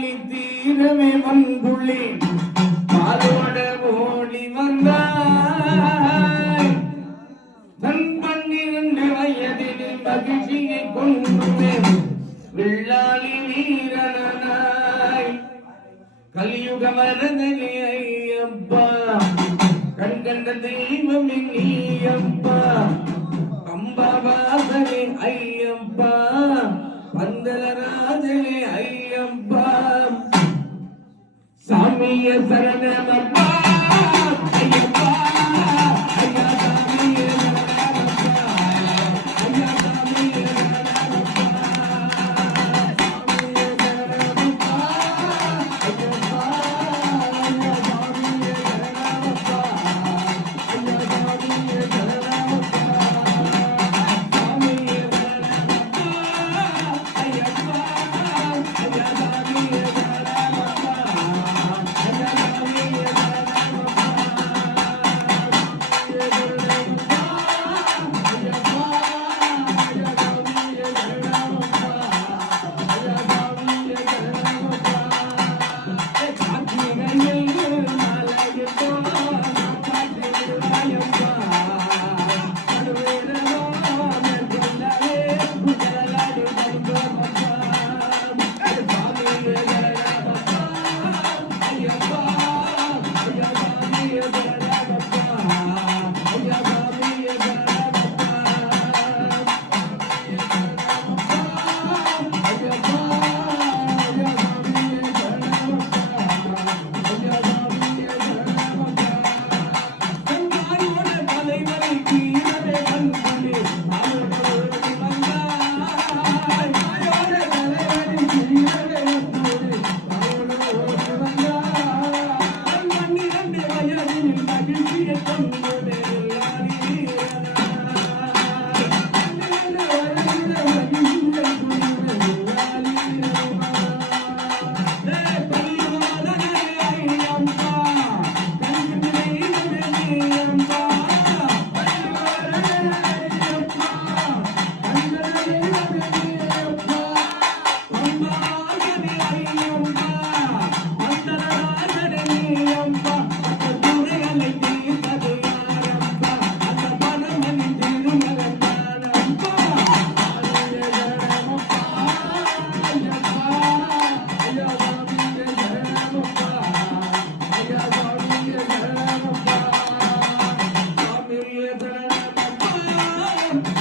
பலி தீரவே வந்துள்ளே. பாலோட ஓடி வந்தாய். தன் பன்னிரண்டு வயதில் மகிழ்ச்சியை கொண்டுமே வில்லாளி வீரனாய் கலியுக வரதனே ஐயப்பா. கண் கண்ட தெய்வம் நீயப்பா. அம்பாவாசனே Ayyappa. பந்தலராஜனே Hallelujah, Saranamapa. Gülüyle kanlı Bye.